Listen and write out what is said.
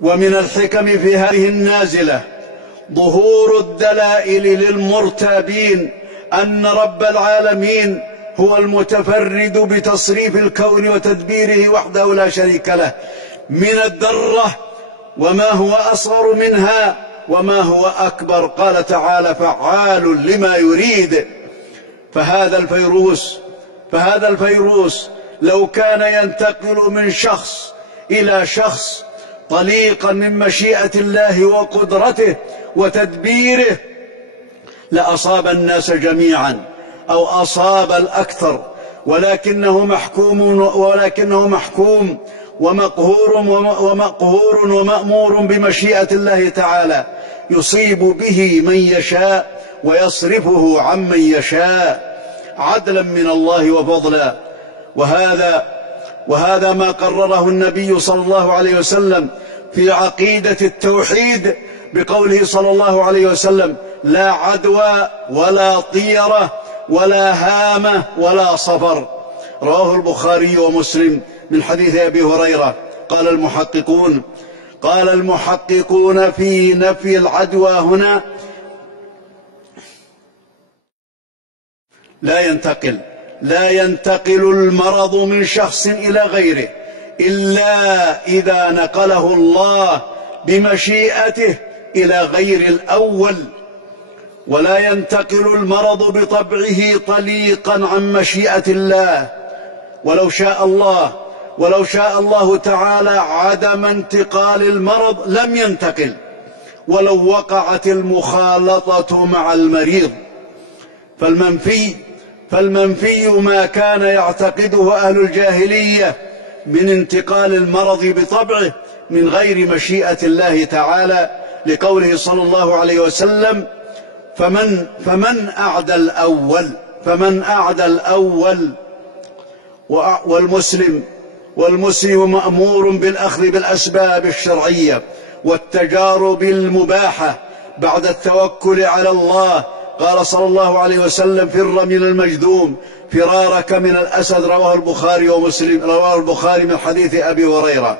ومن الحكم في هذه النازلة ظهور الدلائل للمرتابين أن رب العالمين هو المتفرد بتصريف الكون وتدبيره وحده لا شريك له، من الذرة وما هو أصغر منها وما هو أكبر. قال تعالى: فعال لما يريد. فهذا الفيروس لو كان ينتقل من شخص إلى شخص طليقا من مشيئة الله وقدرته وتدبيره لأصاب الناس جميعا أو أصاب الأكثر، ولكنه محكوم ومقهور ومأمور بمشيئة الله تعالى، يصيب به من يشاء ويصرفه عمن يشاء عدلا من الله وفضلا. وهذا ما قرره النبي صلى الله عليه وسلم في عقيدة التوحيد بقوله صلى الله عليه وسلم: لا عدوى ولا طيرة ولا هامة ولا صفر. رواه البخاري ومسلم من حديث أبي هريرة. قال المحققون في نفي العدوى هنا: لا ينتقل المرض من شخص إلى غيره إلا إذا نقله الله بمشيئته إلى غير الأول، ولا ينتقل المرض بطبعه طليقا عن مشيئة الله. ولو شاء الله تعالى عدم انتقال المرض لم ينتقل ولو وقعت المخالطة مع المريض. فالمنفي ما كان يعتقده أهل الجاهلية من انتقال المرض بطبعه من غير مشيئة الله تعالى، لقوله صلى الله عليه وسلم: فمن أعدى الأول. والمسلم مأمور بالأخذ بالأسباب الشرعية والتجارب المباحة بعد التوكل على الله. قال صلى الله عليه وسلم: فر من المجذوم فرارك من الأسد. رواه البخاري من حديث أبي هريرة.